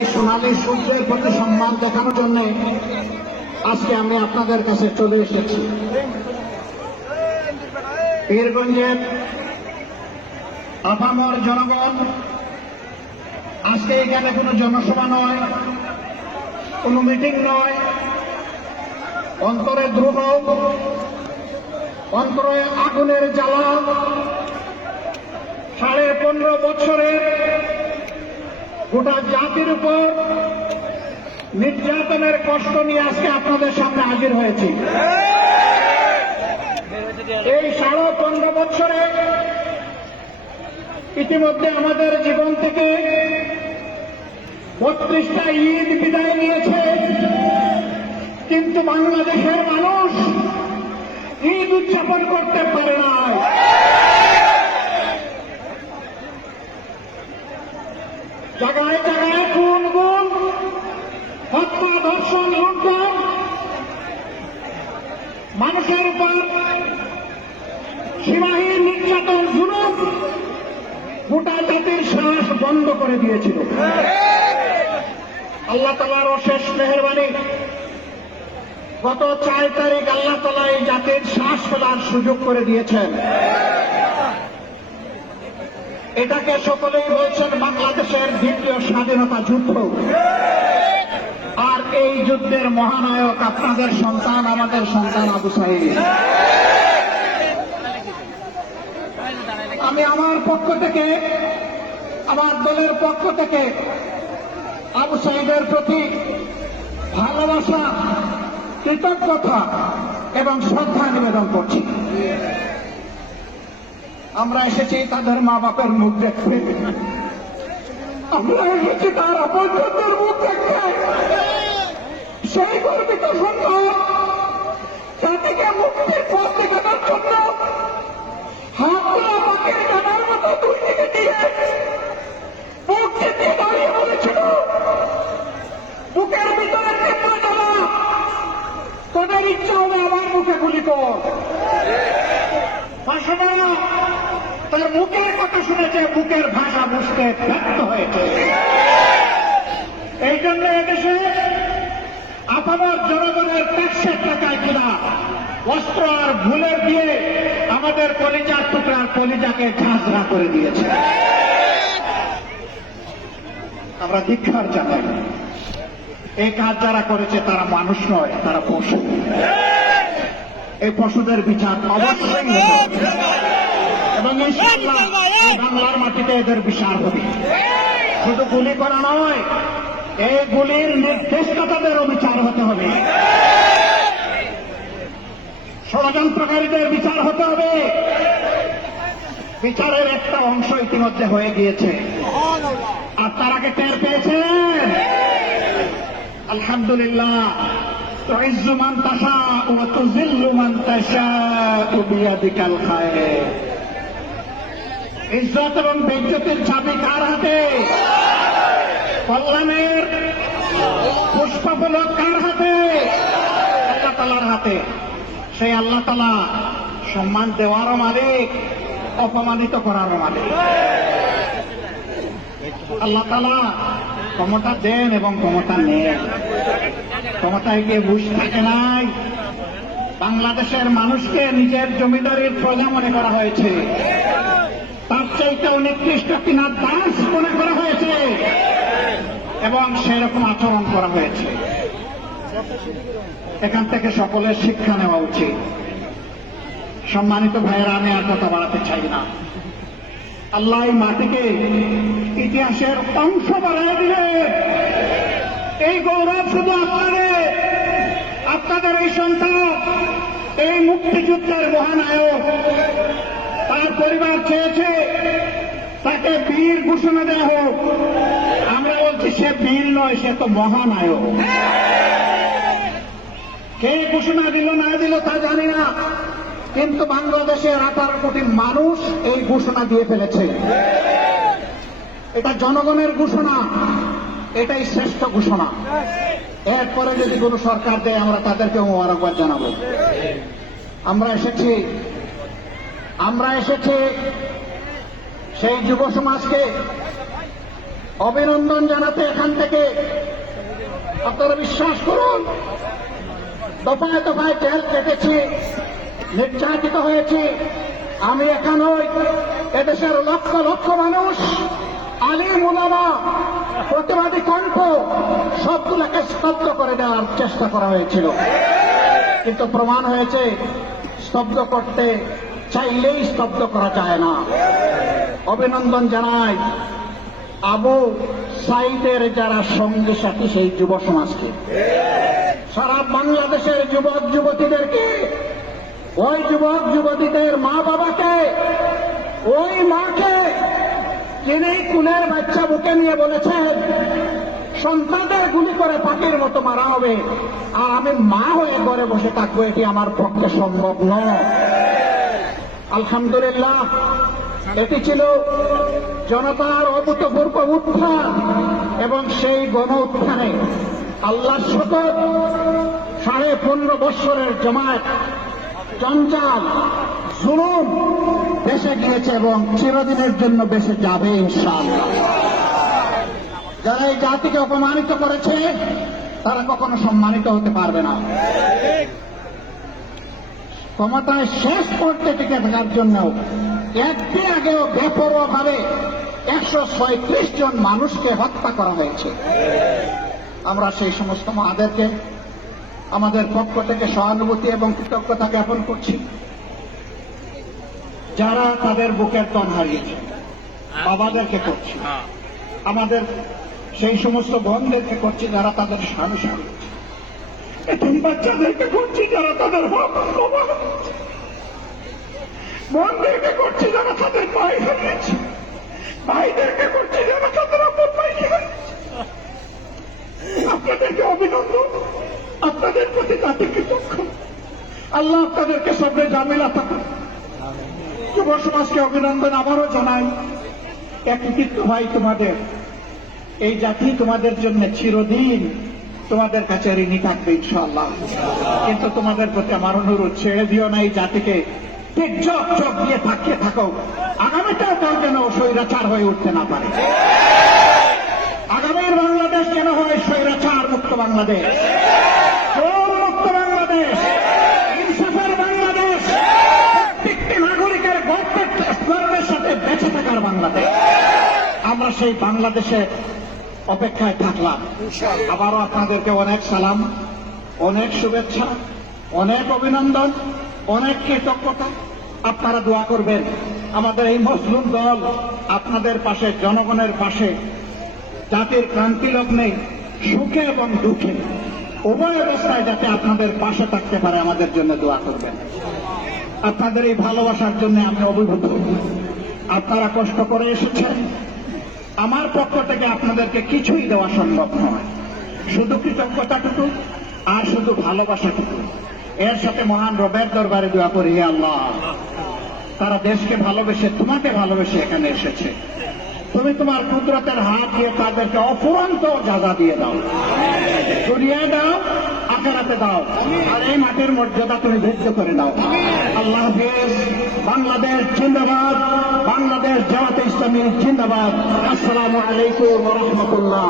সোনালী সূর্যের প্রতি সম্মান দেখানোর জন্য আজকে আমি আপনাদের কাছে চলে এসেছি। পীরগঞ্জের আপামর জনগণ, আজকে এখানে কোনো জনসভা নয়, কোনো মিটিং নয়, অন্তরে দ্রোহ, অন্তরে আগুনের জ্বালা, 15.5 বছরের গোটা জাতির উপর নির্যাতনের কষ্ট নিয়ে আজকে আপনাদের সামনে হাজির হয়েছি। এই 15.5 বছরে ইতিমধ্যে আমাদের জীবন থেকে 32টা ঈদ বিদায় নিয়েছে, কিন্তু বাংলাদেশের মানুষ ঈদ উদযাপন করতে পারে না। জায়গায় জায়গায় খুন গুম, হত্যা, ধর্ষণ, লুণ্ঠন, মানুষের উপর সীমাহীন নির্যাতন, জুলুম গোটা জাতির শ্বাস বন্ধ করে দিয়েছিল। আল্লাহ তাআলার অশেষ মেহেরবানি, গত 4 তারিখ আল্লাহ তাআলা এই জাতির শ্বাস ফেলার সুযোগ করে দিয়েছেন। এটাকে সকলেই বলছেন বাংলাদেশের দ্বিতীয় স্বাধীনতা যুদ্ধ। আর এই যুদ্ধের মহানায়ক আপনাদের সন্তান, আমাদের সন্তান আবু সাঈদ। আমি আমার পক্ষ থেকে, আমার দলের পক্ষ থেকে আবু সাঈদের প্রতি ভালোবাসা, কৃতজ্ঞতা এবং শ্রদ্ধা নিবেদন করছি। আমরা এসেছি তাদের মা বাপের মুখ দেখতে, আমরা এসেছি তার আপনজনদের মুখ দেখতে। সেই গর্বিত সন্তান জাতিকে মুক্তির পথ দেখানোর জন্য হাত তোলা পাখির ডানার মতো দুই দিকে দিয়ে বুক চেপে দাঁড়িয়ে বলেছিল, বুকের ভিতরে চেপে দেওয়া, তোদের ইচ্ছা হবে আমার মুখে গুলি কর। পাশাপাশি তার মুখের কথা শুনেছে, বুকের ভাষা বুঝতে ব্যর্থ হয়েছে। এই জন্য এদেশে আপামর জনগণের ট্যাক্সের টাকায় কিনা অস্ত্র আর ভুলে দিয়ে আমাদের কলিজার টুকরার কলিজাকে ঝাঁঝরা করে দিয়েছে। আমরা ধিক্কার জানাই। এই কাজ যারা করেছে তারা মানুষ নয়, তারা পশু। এই পশুদের বিচার অবশ্যই হবে এবং ইনশাআল্লাহ বাংলার মাটিতে এদের বিচার হবে। শুধু গুলি করা নয়, এই গুলির নির্দেশদাতাদেরও বিচার হতে হবে, ষড়যন্ত্রকারীদের বিচার হতে হবে। বিচারের একটা অংশ ইতিমধ্যে হয়ে গিয়েছে, আর তার আগে টের পেয়েছেন। আলহামদুলিল্লাহ। تعز من تشاء وتذل من تشاء بيدك الخير। ইজ্জত এবং বেইজ্জতের চাবি কার হাতে? কল্যাণের পুষ্পফলক কার হাতে? আল্লাহ তাআলার হাতে। সেই আল্লাহ তাআলা সম্মান দেওয়ারও মালিক, অপমানিত করারও মালিক। আল্লাহ তাআলা ক্ষমতা দেন এবং ক্ষমতা নেন। ক্ষমতায় গিয়ে বুঝ থাকে নাই। বাংলাদেশের মানুষকে নিজের জমিদারির প্রজা মনে করা হয়েছে, তার চাইতেও নিকৃষ্ট কিনা দাস মনে করা হয়েছে এবং সেরকম আচরণ করা হয়েছে। এখান থেকে সকলের শিক্ষা নেওয়া উচিত। সম্মানিত ভাইয়েরা, আমি আর কথা বাড়াতে চাই না। আল্লাহ এই মাটিকে ইতিহাসের অংশ বানিয়ে দিলে এই গৌরব শুধু আপনাদের এই সন্তান, এই মুক্তিযুদ্ধের মহানায়ক, তার পরিবার চেয়েছে তাকে বীর ঘোষণা দেওয়া হোক। আমরা বলছি সে বীর নয়, সে তো মহানায়ক। কে ঘোষণা দিল না দিল তা জানি না, কিন্তু বাংলাদেশের 18 কোটি মানুষ এই ঘোষণা দিয়ে ফেলেছে। এটা জনগণের ঘোষণা, এটাই শ্রেষ্ঠ ঘোষণা। এরপরে যদি কোন সরকার দেয় আমরা তাদেরকে মোবারকবাদ জানাবো। আমরা এসেছি সেই যুব সমাজকে অভিনন্দন জানাতে এখান থেকে আপনারা বিশ্বাস করুন, দফায় দফায় জেল কেটেছি, নির্যাতিত হয়েছি। আমি এখানেই এদেশের লক্ষ লক্ষ মানুষ, আলিম উলামা, প্রতিবাদী কণ্ঠ সবগুলোকে স্তব্ধ করে দেওয়ার চেষ্টা করা হয়েছিল, কিন্তু প্রমাণ হয়েছে স্তব্ধ করতে চাইলেই স্তব্ধ করা যায় না। অভিনন্দন জানাই আবু সাইদের যারা সঙ্গী সাথী সেই যুব সমাজকে, সারা বাংলাদেশের যুবক যুবতীদেরকে, ওই যুবক যুবতীদের মা বাবাকে, ওই মাকে যিনি কুলের বাচ্চা বুকে নিয়ে বলেছেন সন্তানদের গুলি করে পাখির মতো মারা হবে, আর আমি মা হয়ে ঘরে বসে থাকবো, এটি আমার পক্ষে সম্ভব নয়। আলহামদুলিল্লাহ, এটি ছিল জনতার অভূতপূর্ব উত্থান, এবং সেই গণ উত্থানে আল্লাহর শপথ 15.5 বৎসরের জমায়েত, জঞ্জাল, জুলুম বেঁচে গিয়েছে এবং চিরদিনের জন্য বেঁচে যাবে ইনশাআল্লাহ। যারা এই জাতিকে অপমানিত করেছে তারা কখনো সম্মানিত হতে পারবে না। ক্ষমতায় শেষ করতে টিকে থাকার জন্য একদিন আগেও বেপরোয়াভাবে 136 জন মানুষকে হত্যা করা হয়েছে। আমরা সেই সমস্ত মাদেরকে আমাদের পক্ষ থেকে সহানুভূতি এবং কৃতজ্ঞতা জ্ঞাপন করছি, যারা তাদের বুকের তন হারিয়েছে। বাবাদেরকে করছি, আমাদের সেই সমস্ত বোনদেরকে করছি যারা তাদের স্বামী হারিয়েছে, এতিম বাচ্চাদেরকে করছি যারা তাদের বোনদেরকে করছি যারা তাদের ভাই হারিয়েছে, ভাইদেরকে করছি যারা তাদের আপন ভাইকে হারিয়েছে। আপনাদেরকে অভিনন্দন, আপনাদের প্রতি জাতি কৃতজ্ঞ। আল্লাহ আপনাদেরকে সবরে জামিলা থাকুন। যুব সমাজকে অভিনন্দন আবারও জানাই। একৃতিত্ব ভাই তোমাদের, এই জাতি তোমাদের জন্য চিরদিন তোমাদের কাছে ঋণী থাকবে ইনশাআল্লাহ। কিন্তু তোমাদের প্রতি আমার অনুরোধ, ছেড়ে দিও না এই জাতিকে, ঠিক চোখ চোখ দিয়ে থাকিয়ে থাকো। আগামীটাও কেউ যেন স্বৈরাচার হয়ে উঠতে না পারে। আগামীর বাংলাদেশ যেন হয় স্বৈরাচার মুক্ত বাংলাদেশ, মুক্ত বাংলাদেশ, ইনসাফের বাংলাদেশ, প্রত্যেকটি নাগরিকের গর্বের সাথে বেঁচে থাকার বাংলাদেশ। আমরা সেই বাংলাদেশে অপেক্ষায় থাকলাম। আবারও আপনাদেরকে অনেক সালাম, অনেক শুভেচ্ছা, অনেক অভিনন্দন, অনেক কৃতজ্ঞতা। আপনারা দোয়া করবেন আমাদের এই মজলুম দল আপনাদের পাশে, জনগণের পাশে, জাতির ক্রান্তি লগ্নে সুখে এবং দুঃখে উভয় অবস্থায় যাতে আপনাদের পাশে থাকতে পারে আমাদের জন্য দোয়া করবেন। আপনাদের এই ভালোবাসার জন্য আমি অভিভূত। আপনারা কষ্ট করে এসেছেন, আমার পক্ষ থেকে আপনাদেরকে কিছুই দেওয়া সম্ভব নয়, শুধু কৃতজ্ঞতাটুকু আর শুধু ভালোবাসাটুকু। এর সাথে মহান রবের দরবারে দোয়া করি, হে আল্লাহ, তারা দেশকে ভালোবেসে, তোমাকে ভালোবেসে এখানে এসেছে, তুমি তোমার কুদরতের হাত দিয়ে তাদেরকে অফুরন্ত যাজা দিয়ে দাও, দুনিয়ায় দাও, আখিরাতে দাও, আর এই মাটির মর্যাদা তুমি বৃদ্ধ করে দাও। আল্লাহ হাফেজ। বাংলাদেশ জিন্দাবাদ, বাংলাদেশ জামাতে ইসলামী জিন্দাবাদ। আসসালামু আলাইকুম ওয়া রাহমাতুল্লাহ।